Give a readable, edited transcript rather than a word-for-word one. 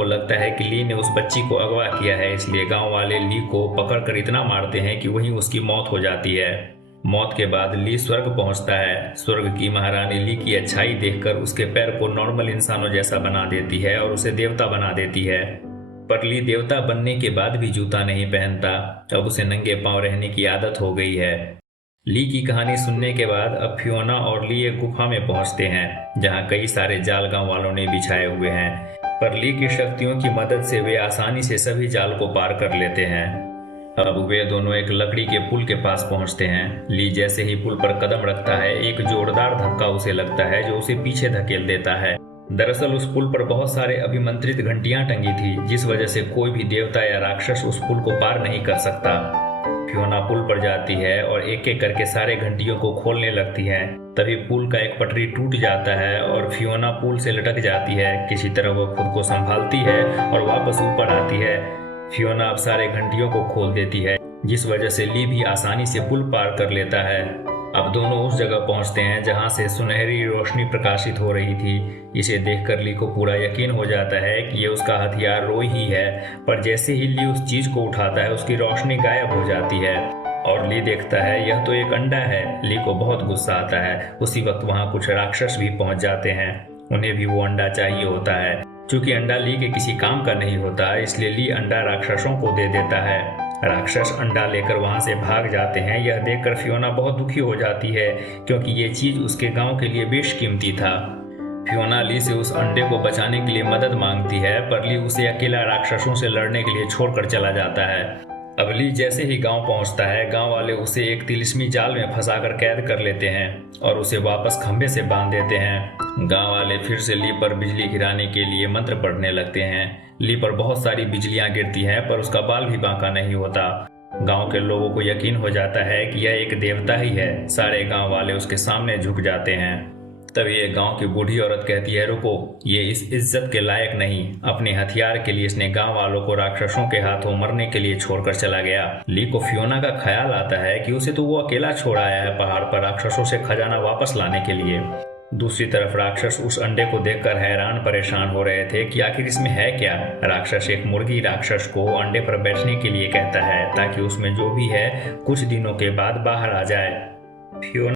को लगता है कि ली ने उस बच्ची को अगवा किया है, इसलिए गांव वाले ली को पकड़कर इतना मारते हैं कि वहीं उसकी मौत हो जाती है। मौत के बाद ली स्वर्ग पहुंचता है। स्वर्ग की महारानी ली की अच्छाई देखकर उसके पैर को नॉर्मल इंसानों जैसा बना देती है और उसे देवता बना देती है। पर ली देवता बनने के बाद भी जूता नहीं पहनता, अब उसे नंगे पांव रहने की आदत हो गई है। ली की कहानी सुनने के बाद अब फियोना और ली एक गुफा में पहुंचते हैं जहां कई सारे जाल गांव वालों ने बिछाए हुए हैं। पर ली की शक्तियों की मदद से वे आसानी से सभी जाल को पार कर लेते हैं। अब वे दोनों एक लकड़ी के पुल के पास पहुंचते हैं। ली जैसे ही पुल पर कदम रखता है, एक जोरदार धक्का उसे लगता है जो उसे पीछे धकेल देता है। दरअसल उस पुल पर बहुत सारे अभिमंत्रित घंटियां टंगी थी, जिस वजह से कोई भी देवता या राक्षस उस पुल को पार नहीं कर सकता। फियोना पुल पर जाती है और एक एक करके सारे घंटियों को खोलने लगती है। तभी पुल का एक पटरी टूट जाता है और फियोना पुल से लटक जाती है। किसी तरह वो खुद को संभालती है और वापस ऊपर आती है। फियोना अब सारे घंटियों को खोल देती है, जिस वजह से ली भी आसानी से पुल पार कर लेता है। अब दोनों उस जगह पहुंचते हैं जहां से सुनहरी रोशनी प्रकाशित हो रही थी। इसे देखकर ली को पूरा यकीन हो जाता है कि ये उसका हथियार रोई ही है। पर जैसे ही ली उस चीज को उठाता है, उसकी रोशनी गायब हो जाती है और ली देखता है यह तो एक अंडा है। ली को बहुत गुस्सा आता है। उसी वक्त वहां कुछ राक्षस भी पहुंच जाते हैं। उन्हें भी वो अंडा चाहिए होता है। चूंकि अंडा ली के किसी काम का नहीं होता, इसलिए ली अंडा राक्षसों को दे देता है। राक्षस अंडा लेकर वहां से भाग जाते हैं। यह देखकर फियोना बहुत दुखी हो जाती है, क्योंकि ये चीज उसके गांव के लिए बेशकीमती था। फियोना ली से उस अंडे को बचाने के लिए मदद मांगती है, पर ली उसे अकेला राक्षसों से लड़ने के लिए छोड़कर चला जाता है। अब ली जैसे ही गांव पहुंचता है, गांव वाले उसे एक तिलिस्मी जाल में फंसाकर कैद कर लेते हैं और उसे वापस खंभे से बांध देते हैं। गांव वाले फिर से ली पर बिजली गिराने के लिए मंत्र पढ़ने लगते हैं। ली पर बहुत सारी बिजलियां गिरती हैं, पर उसका बाल भी बांका नहीं होता। गांव के लोगों को यकीन हो जाता है कि यह एक देवता ही है। सारे गांव वाले उसके सामने झुक जाते हैं। तभी एक गांव की बूढ़ी औरत कहती है, रुको, ये इस इज्जत के लायक नहीं। अपने हथियार के लिए इसने गांव वालों को राक्षसों के हाथों मरने के लिए छोड़कर चला गया। ली को फियोना का ख्याल आता है कि उसे तो वो अकेला छोड़ आया है पहाड़ पर राक्षसों से खजाना वापस लाने के लिए। दूसरी तरफ राक्षस उस अंडे को देखकर हैरान परेशान हो रहे थे कि आखिर इसमें है क्या। राक्षस एक मुर्गी राक्षस को अंडे पर बैठने के लिए कहता है, ताकि उसमें जो भी है कुछ दिनों के बाद बाहर आ जाए। फियोना